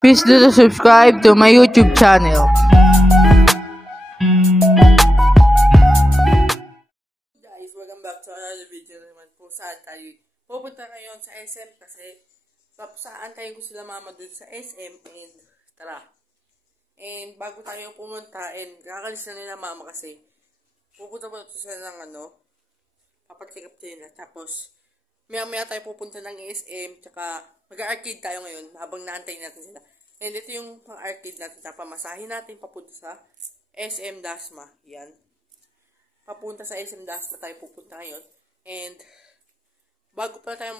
Please do to subscribe to my YouTube channel. Guys, welcome back to another video naman kung saan tayo pupunta ngayon sa SM kasi saan tayo gusto na mama dun sa SM and tara. And bago tayo pumunta and kakalis na nila mama kasi pupunta pa ito sila ng papacheck up nila. Tapos maya tayo pupunta ng SM tsaka mag-arcade tayo ngayon habang naantay natin sila. And ito yung pang-arcade natin. Pamasahin natin papunta sa SM Dasma. Yan. Papunta sa SM Dasma tayo pupunta ngayon. And bago pala tayo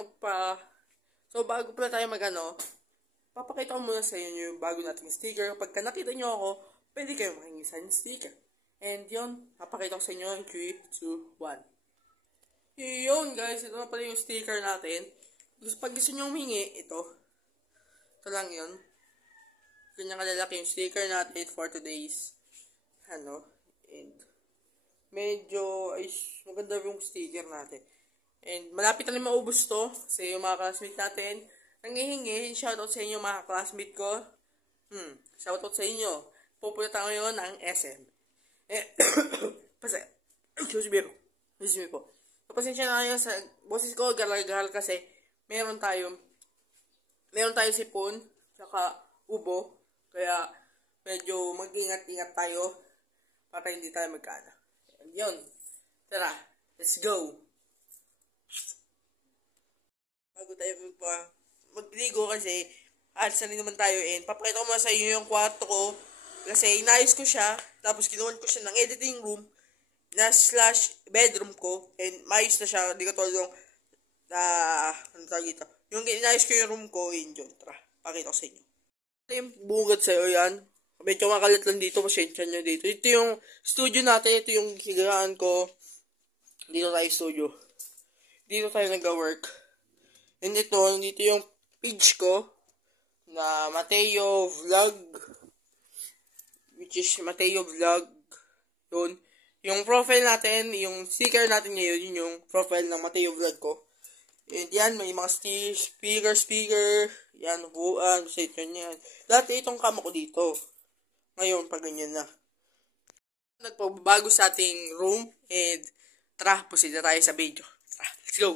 papakita ko muna sa inyo yung bago nating sticker. Pagka nakita nyo ako, pwede kayo makingi sa sticker. And yun, papakita ko sa inyo in 3, 2, 1. Yun guys, ito na pala yung sticker natin. Pag gusto nyo humingi, ito lang yun. Ganyan kalalaki yung sticker natin for today's and medyo maganda yung sticker natin. And malapit na rin maubos to sa yung mga classmate natin. Nangihingi, shoutout sa inyo mga classmate ko. Shoutout sa inyo. Pupunta tayo ngayon ng SM. Excuse me po. Pasensya na kayo sa boses ko, garal-garal kasi meron tayo sipon, saka ubo, kaya medyo mag-ingat-ingat tayo para hindi tayo magkana. Yun, tara, let's go! Bago tayo magligo kasi, alis na rin naman tayo and papakita ko muna sa inyo yung kwarto ko kasi inayos ko siya, tapos ginawan ko siya ng editing room na / bedroom ko and maayos na siya, hindi katulad yung yung inayos ko yung room ko, yun. Tara, pakita ko sa inyo. Ito yung bungad sa'yo, yan. Medyo makalat lang dito, pasensya nyo dito. Ito yung studio natin, ito yung higaan ko. Dito tayo studio. Dito tayo nag-work. And ito, dito yung page ko na Mateo Vlog. Which is Mateo Vlog. Yun. Yung profile natin, yung sticker natin ngayon, yun yung profile ng Mateo Vlog ko. And yan, may mga speaker, yan, upuan, section yan. Dati itong kama ko dito. Ngayon, pag ganyan na. Nagpabago sa ating room, and tara, pusida tayo sa video. Tara, let's go!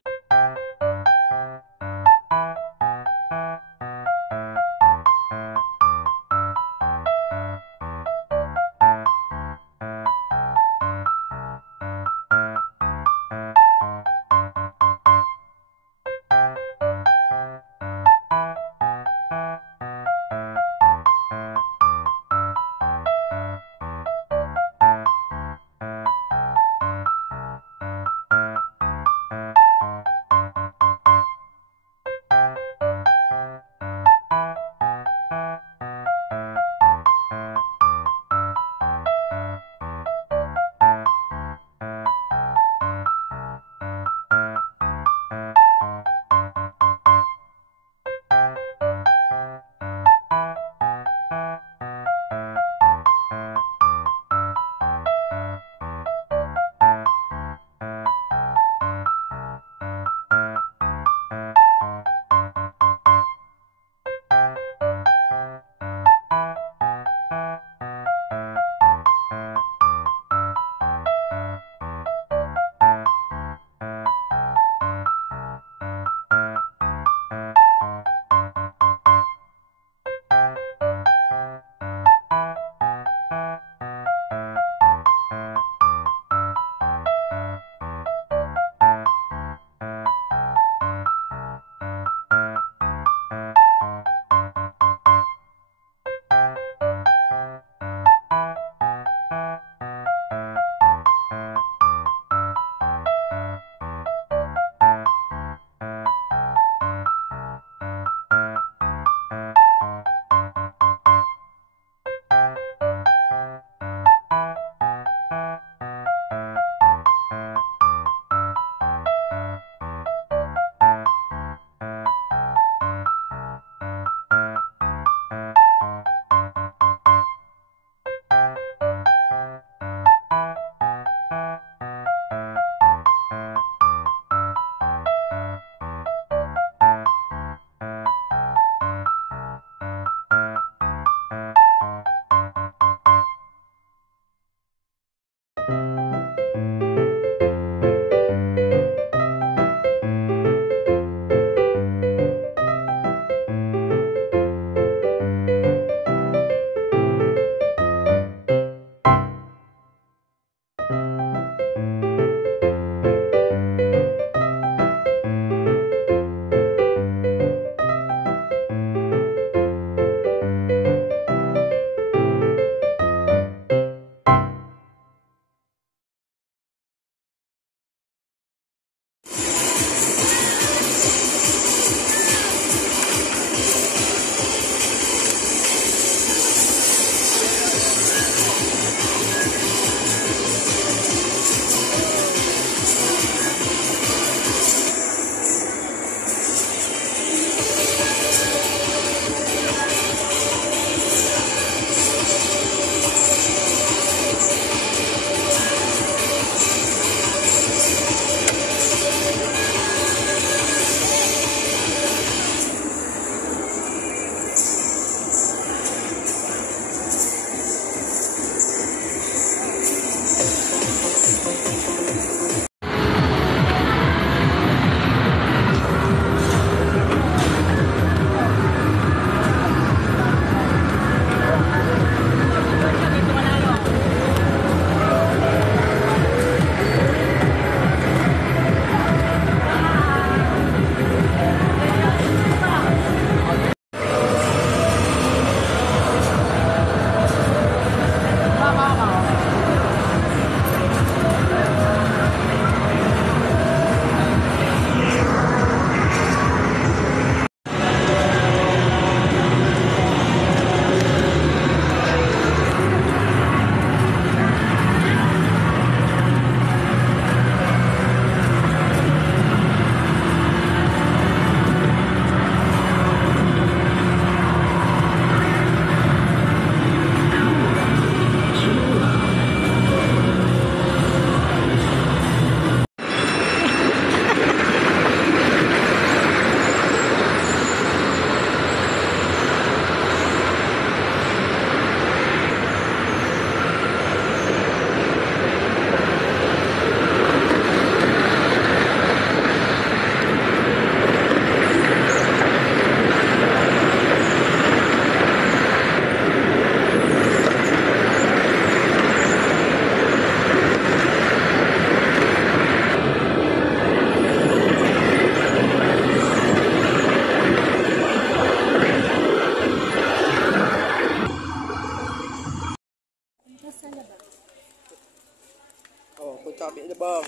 sabi na ba?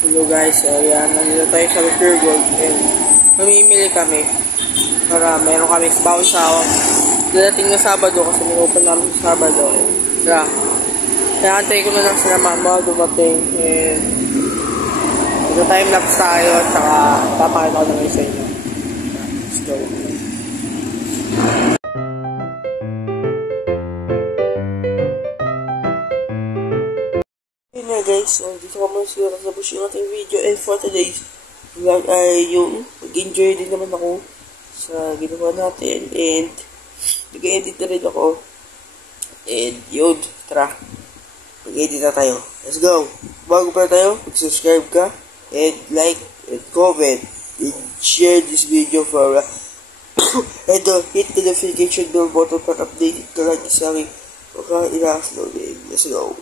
Hello guys, ayan, nandito tayo sa Pure Gold and mamimili kami para meron kami bawang sawang dadating na Sabado kasi may open namin sa Sabado. Tara, kaya antay ko na lang sila mama dumating and time-lapse tayo at saka papakita ko na ngayon sa inyo. Let's go. Yun na guys, dito ka muna siguro sa push yung ating video and for today's vlog ay yung mag-enjoy din naman ako sa ginawa natin and nag-edit na rin ako and yun, tara mag-edit na tayo. Let's go! Bago pa tayo, mag-subscribe ka and like and comment and share this video for and hit the notification bell button para update ka lagi sa aking ina-upload. Let's go!